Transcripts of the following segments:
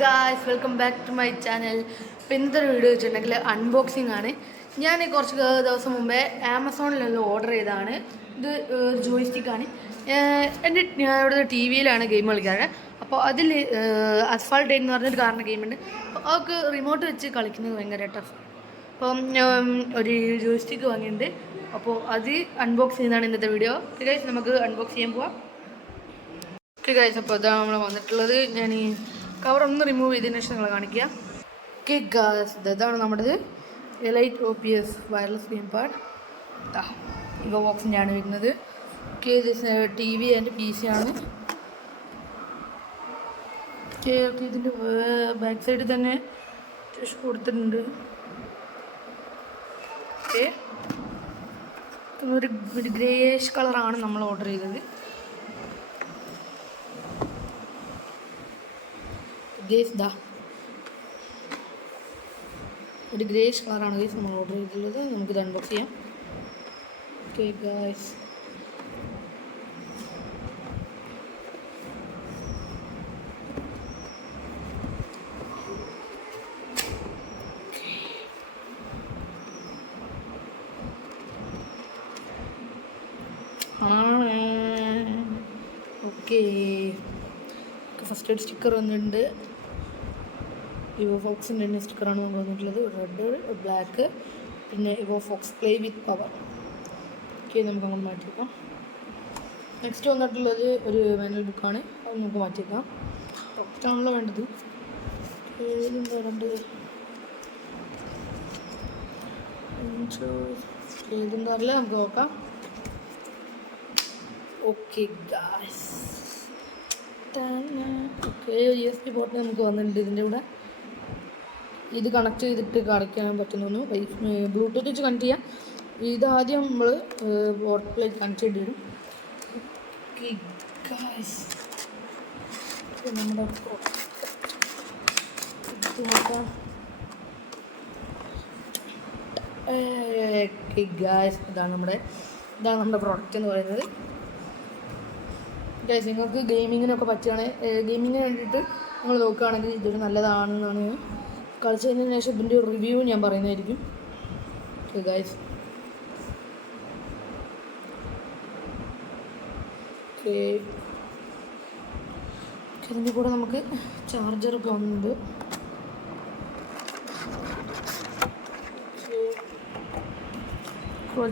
Guys welcome back to my channel ഇപ്പം ഇന്നത്തെ ഒരു വീഡിയോ വെച്ചിട്ടുണ്ടെങ്കിൽ അൺബോക്സിംഗ് ആണ്. ഞാൻ കുറച്ച് ദിവസം മുമ്പേ ആമസോണിലൊന്ന് ഓർഡർ ചെയ്തതാണ്. ഇത് ഒരു ജോയിസ്റ്റിക്കാണ് എന്റെ ഞാൻ ഇവിടെ ടി വിയിലാണ് ഗെയിം കളിക്കാറ്. അപ്പോൾ അതിൽ അസ്ഫാൾട്ട് എന്ന് പറഞ്ഞൊരു കാരണം ഗെയിമുണ്ട് അപ്പോൾ അവർക്ക് റിമോട്ട് വെച്ച് കളിക്കുന്നത് ഭയങ്കര ടഫ് അപ്പം ഒരു ജോയിസ്റ്റിക്ക് വാങ്ങിയിട്ടുണ്ട്. അപ്പോൾ അത് അൺബോക്സ് ചെയ്യുന്നതാണ് ഇന്നത്തെ വീഡിയോ ഗൈസ് നമുക്ക് അൺബോക്സ് ചെയ്യാൻ പോവാം. ഗൈസ് അപ്പോൾ ഇതാണ് നമ്മൾ വന്നിട്ടുള്ളത്. ഞാൻ ഈ കവർ ഒന്ന് റിമൂവ് ചെയ്തതിന് ശേഷം നിങ്ങൾ കാണിക്കുക. ഓക്കെ ഗാസ് ഇതാണ് നമ്മുടെ elite O P S wireless game pad ഇവ ബോക്സിന്റെ ആണ് വരുന്നത്. Okay T V and P C ആണ്. ഓക്കെ ഓക്കെ ഇതിന്റെ ബാക്ക് സൈഡിൽ തന്നെ കൊടുത്തിട്ടുണ്ട്. ഓക്കെ ഒരു ഗ്രേഷ് കളറാണ് നമ്മൾ ഓർഡർ ചെയ്തത്. ഗേസ് ദാ. ഒരു ഗ്രേഷ് കളറാണ് ഗേസ് നമ്മൾ ഓർഡർ ചെയ്തിട്ടുള്ളത്. നമുക്ക് നമുക്കിത് അൺബോക്സ് ചെയ്യാം. ഓക്കെ ഗായ്സ് ഓക്കേ ഫസ്റ്റ് ഒരു സ്റ്റിക്കർ വന്നിട്ടുണ്ട്. ഇവോ ഫോക്സിന്റെ തന്നെ സ്റ്റിക്കറാണ് നമ്മൾ വന്നിട്ടുള്ളത്. റെഡ് ബ്ലാക്ക് പിന്നെ EvoFox play with power okay നമുക്ക് അങ്ങനെ മാറ്റിവെക്കാം നെക്സ്റ്റ് വന്നിട്ടുള്ളത് ഒരു മാനുവൽ ബുക്കാണ് അത് നമുക്ക് മാറ്റിവെക്കാം ഡോക്ടറാണല്ലോ വേണ്ടത്. അറിയില്ല. നമുക്ക് നോക്കാം. Okay guys okay U S B port നമുക്ക് വന്നിട്ടുണ്ട് ഇതിന്റെ കൂടെ. ഇത് കണക്ട് ചെയ്തിട്ട് കളിക്കാൻ പറ്റുന്നു ബ്ലൂടൂത്ത് വെച്ച് കണക്ട് ചെയ്യാം. ഇത് ആദ്യം നമ്മൾ പോർട്ടിലേക്ക് കണക്ട് ചെയ്ത് വരും. നമ്മുടെ ഗായ്സ് ഇതാണ് നമ്മുടെ ഇതാണ് നമ്മുടെ പ്രോഡക്റ്റ് എന്ന് പറയുന്നത്. ഗൈസ് നിങ്ങൾക്ക് ഗെയിമിങ്ങിനൊക്കെ പറ്റുകയാണെങ്കിൽ ഗെയിമിങ്ങിന് വേണ്ടിയിട്ട് നിങ്ങൾ നോക്കുകയാണെങ്കിൽ ഇതൊരു നല്ലതാണെന്നാണ് കളിച്ച് കഴിഞ്ഞതിന് ശേഷം ഇതിന്റെ ഒരു റിവ്യൂ ഞാൻ പറയുന്നതായിരിക്കും. ഗൈസ് ഇതിന്റെ കൂടെ നമുക്ക് ചാർജറൊക്കെ ഉണ്ട്.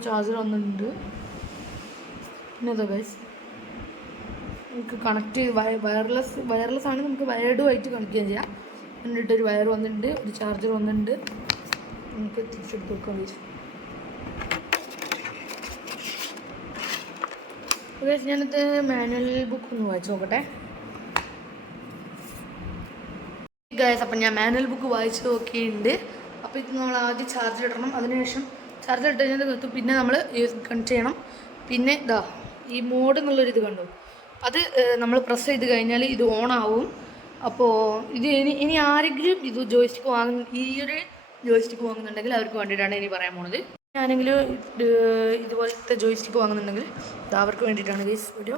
ചാർജർ വന്നിട്ടുണ്ട്. പിന്നെ അതാ ഗൈസ് നമുക്ക് കണക്ട് ചെയ്ത് വയർലെസ് വയർലെസ് ആണ് നമുക്ക് വയർഡുമായിട്ട് കണക്ട് ചെയ്യാൻ ചെയ്യാം. എന്നിട്ട് ഒരു വയർ വന്നിട്ടുണ്ട് ഒരു ചാർജർ വന്നിട്ടുണ്ട്. നമുക്ക് തിരിച്ചെടുത്ത് വെക്കാൻ വിചാരിച്ചു ഞാനത് മാനുവൽ ബുക്ക് ഒന്ന് വായിച്ചു നോക്കട്ടെ. ഗായസ് അപ്പം ഞാൻ മാനുവൽ ബുക്ക് വായിച്ച് നോക്കിയിട്ടുണ്ട്. അപ്പോൾ ഇത് നമ്മൾ ആദ്യം ചാർജ് ഇടണം. അതിനുശേഷം ചാർജർ ഇട്ട് കഴിഞ്ഞാൽ നിർത്തും. പിന്നെ നമ്മൾ കണക്ട് ചെയ്യണം. പിന്നെ ഇതാ ഈ മോഡ് എന്നുള്ളൊരിത് കണ്ടു. അത് നമ്മൾ പ്രസ് ചെയ്ത് കഴിഞ്ഞാൽ ഇത് ഓൺ ആവും. അപ്പോൾ ഇത് ഇനി ഇനി ആരെങ്കിലും ഇത് ജോയിസ്റ്റിക്ക് വാങ്ങുന്ന ഈ ഒരു ജോയിസ്റ്റിക്ക് വാങ്ങുന്നുണ്ടെങ്കിൽ അവർക്ക് വേണ്ടിയിട്ടാണ് ഇനി പറയാൻ പോണത്. ഞാനെങ്കിലും ഇതുപോലത്തെ ജോയിസ്റ്റിക്ക് വാങ്ങുന്നുണ്ടെങ്കിൽ ഇത് അവർക്ക് വേണ്ടിയിട്ടാണ് ഗൈസ് വീഡിയോ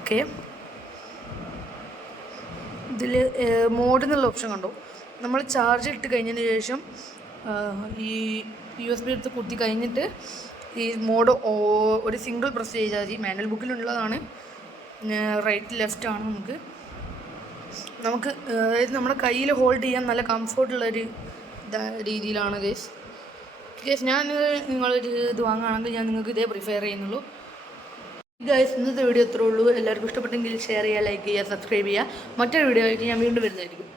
ഓക്കെ ഇതിൽ മോഡ് എന്നുള്ള ഓപ്ഷൻ കണ്ടോ. നമ്മൾ ചാർജ് ഇട്ട് കഴിഞ്ഞതിന് ശേഷം ഈ യു എസ് ബി എടുത്ത് കുത്തി കഴിഞ്ഞിട്ട് ഈ മോഡ് ഒരു സിംഗിൾ പ്രസ് ചെയ്താൽ മതി. മാനുവൽ ബുക്കിലുള്ളതാണ് റൈറ്റ് ലെഫ്റ്റ് ആണ് നമുക്ക്. നമുക്ക് അതായത് നമ്മുടെ കയ്യിൽ ഹോൾഡ് ചെയ്യാൻ നല്ല കംഫർട്ടുള്ളൊരു രീതിയിലാണ് ഗേസ് ഗേസ് ഞാൻ നിങ്ങളൊരു ഇത് വാങ്ങുകയാണെങ്കിൽ ഞാൻ നിങ്ങൾക്ക് ഇതേ പ്രിഫെയർ ചെയ്യുന്നുള്ളൂ. ഗൈസ് ഇന്നത്തെ വീഡിയോ അത്രേ ഉള്ളൂ. എല്ലാവർക്കും ഇഷ്ടപ്പെട്ടെങ്കിൽ ഷെയർ ചെയ്യുക ലൈക്ക് ചെയ്യുക സബ്സ്ക്രൈബ് ചെയ്യുക. മറ്റൊരു വീഡിയോ ആയിട്ട് ഞാൻ വീണ്ടും വരുന്നതായിരിക്കും.